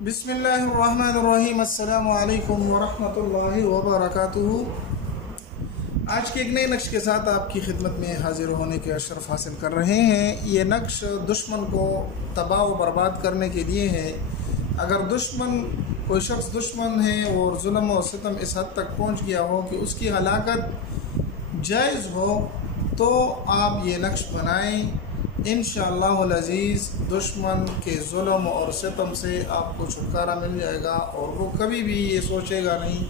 बिस्मिल्लाहिर्रहमानिर्रहीम। अस्सलामु अलैकुम वरहमतुल्लाहि वबरकातुहू। आज के एक नए नक्श के साथ आपकी खिदमत में हाजिर होने के अशरफ हासिल कर रहे हैं। ये नक्श दुश्मन को तबाह व बर्बाद करने के लिए है। अगर कोई शख्स दुश्मन है और जुल्म और सितम इस हद तक पहुँच गया हो कि उसकी हलाकत जायज़ हो तो आप ये नक्श बनाएं। इंशाअल्लाहुल अज़ीज़ दुश्मन के जुल्म और सितम से आपको छुटकारा मिल जाएगा और वो कभी भी ये सोचेगा नहीं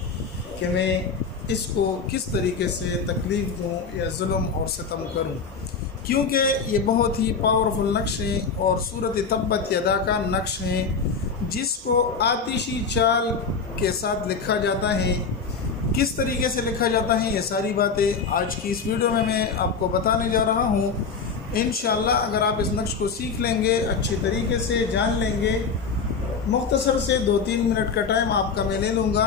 कि मैं इसको किस तरीके से तकलीफ़ दूँ या जुल्म और सितम करूँ, क्योंकि ये बहुत ही पावरफुल नक्श है और सूरत तब्बत यदा का नक्श है जिसको आतिशी चाल के साथ लिखा जाता है। किस तरीके से लिखा जाता है ये सारी बातें आज की इस वीडियो में मैं आपको बताने जा रहा हूँ। इंशाअल्लाह अगर आप इस नक्श को सीख लेंगे, अच्छे तरीके से जान लेंगे, मुख्तसर से 2-3 मिनट का टाइम आपका मैं ले लूँगा।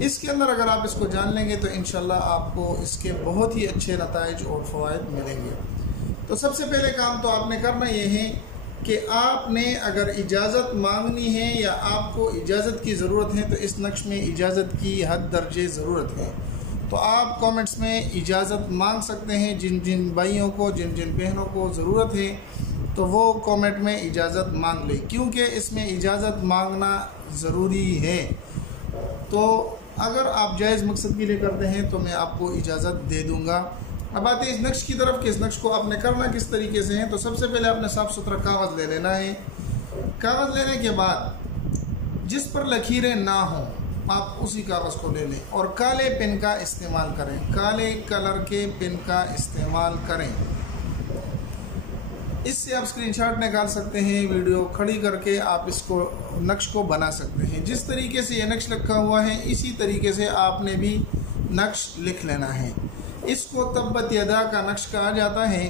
इसके अंदर अगर आप इसको जान लेंगे तो इंशाअल्लाह आपको इसके बहुत ही अच्छे नताइज और फ़वाइद मिलेंगे। तो सबसे पहले काम तो आपने करना ये है कि आपने अगर इजाज़त मांगनी है या आपको इजाज़त की ज़रूरत है तो इस नक्श में इजाज़त की हद दर्जे ज़रूरत है। तो आप कमेंट्स में इजाज़त मांग सकते हैं। जिन जिन भाइयों को, जिन जिन बहनों को ज़रूरत है तो वो कमेंट में इजाज़त मांग लें, क्योंकि इसमें इजाज़त मांगना ज़रूरी है। तो अगर आप जायज़ मकसद के लिए करते हैं तो मैं आपको इजाज़त दे दूँगा। अब आते हैं इस नक्श की तरफ कि इस नक्श को आपने करना किस तरीके से है। तो सबसे पहले आपने साफ़ सुथरा कागज़ ले लेना है। कागज़ लेने के बाद जिस पर लकीरें ना हों आप उसी कागज़ को ले लें और काले पेन का इस्तेमाल करें। काले कलर के पेन का इस्तेमाल करें। इससे आप स्क्रीनशॉट निकाल सकते हैं, वीडियो खड़ी करके आप इसको नक्श को बना सकते हैं। जिस तरीके से ये नक्श लिखा हुआ है इसी तरीके से आपने भी नक्श लिख लेना है। इसको तब्बत यदा का नक्श कहा जाता है।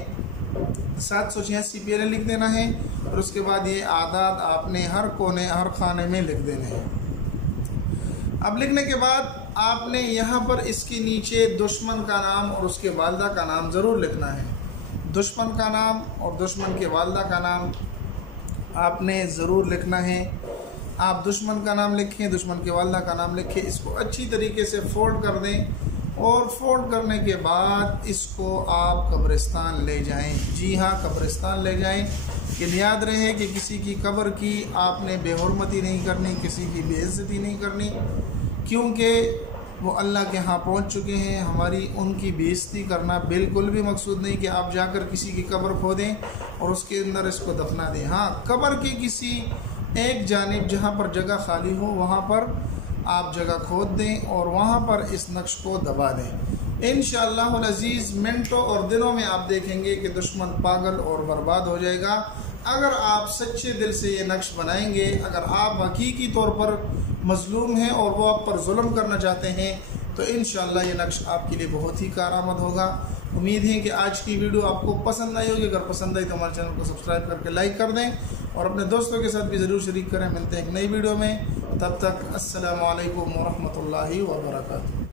786 पहले लिख देना है और उसके बाद ये आदाद आपने हर कोने हर खाने में लिख देने हैं। अब लिखने के बाद आपने यहाँ पर इसके नीचे दुश्मन का नाम और उसके वालदा का नाम ज़रूर लिखना है। दुश्मन का नाम और दुश्मन के वालदा का नाम आपने ज़रूर लिखना है। आप दुश्मन का नाम लिखें, दुश्मन के वालदा का नाम लिखें। इसको अच्छी तरीके से फोल्ड कर दें और फोल्ड करने के बाद इसको आप कब्रिस्तान ले जाएं। जी हाँ, कब्रिस्तान ले जाएं। कि याद रहे कि किसी की कब्र की आपने बेहुरमती नहीं करनी, किसी की बेइज्जती नहीं करनी, क्योंकि वो अल्लाह के यहाँ पहुँच चुके हैं। हमारी उनकी बेइज्जती करना बिल्कुल भी मकसूद नहीं कि आप जाकर किसी की कब्र खोदें और उसके अंदर इसको दफना दें। हाँ, कब्र के किसी एक जानिब जहाँ पर जगह खाली हो वहाँ पर आप जगह खोद दें और वहाँ पर इस नक्श को दबा दें। इंशाअल्लाहुल अज़ीज़ मिनटों और दिनों में आप देखेंगे कि दुश्मन पागल और बर्बाद हो जाएगा। अगर आप सच्चे दिल से ये नक्श बनाएंगे, अगर आप हकीकी तौर पर मज़लूम हैं और वो आप पर जुल्म करना चाहते हैं तो इंशाअल्लाह ये नक्श आपके लिए बहुत ही कारआमद होगा। उम्मीद है कि आज की वीडियो आपको पसंद आई होगी। अगर पसंद आई तो हमारे चैनल को सब्सक्राइब करके लाइक कर दें और अपने दोस्तों के साथ भी ज़रूर शरीक करें। मिलते हैं एक नई वीडियो में, तब तक अस्सलामु अलैकुम वरहमतुल्लाहि वबरकातुहू।